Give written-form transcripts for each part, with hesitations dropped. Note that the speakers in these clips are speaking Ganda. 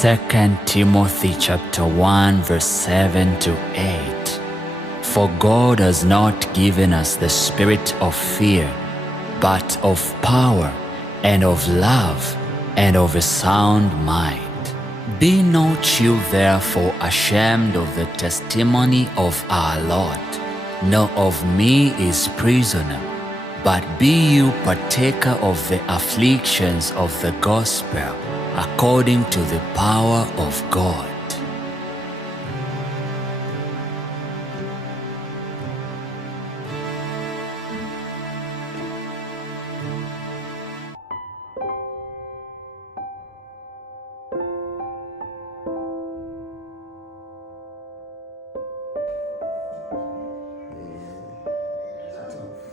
2 Timothy chapter 1 verse 7 to 8. For God has not given us the spirit of fear, but of power and of love and of a sound mind. Be not you therefore ashamed of the testimony of our Lord, nor of me his prisoner, but be you partaker of the afflictions of the gospel, according to the power of God.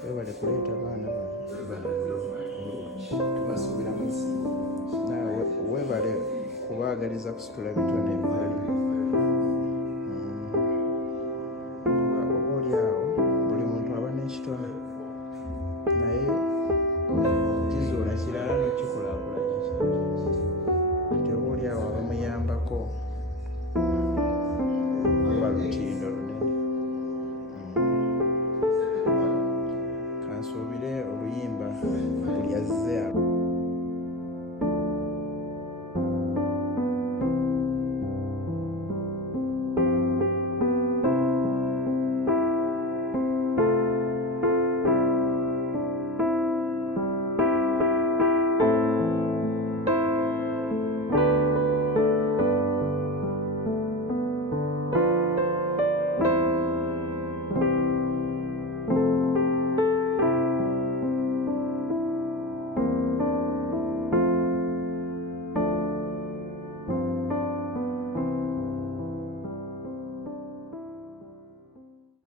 Webale kuleeta abaana nawe webale kubaagaliza kusitula ebitone ebibali. Oba oli awo buli muntu aba n'ekitone naye kizuula kirala n'okikulaakulanya nti oba oli awo abamuyambako oba lutindo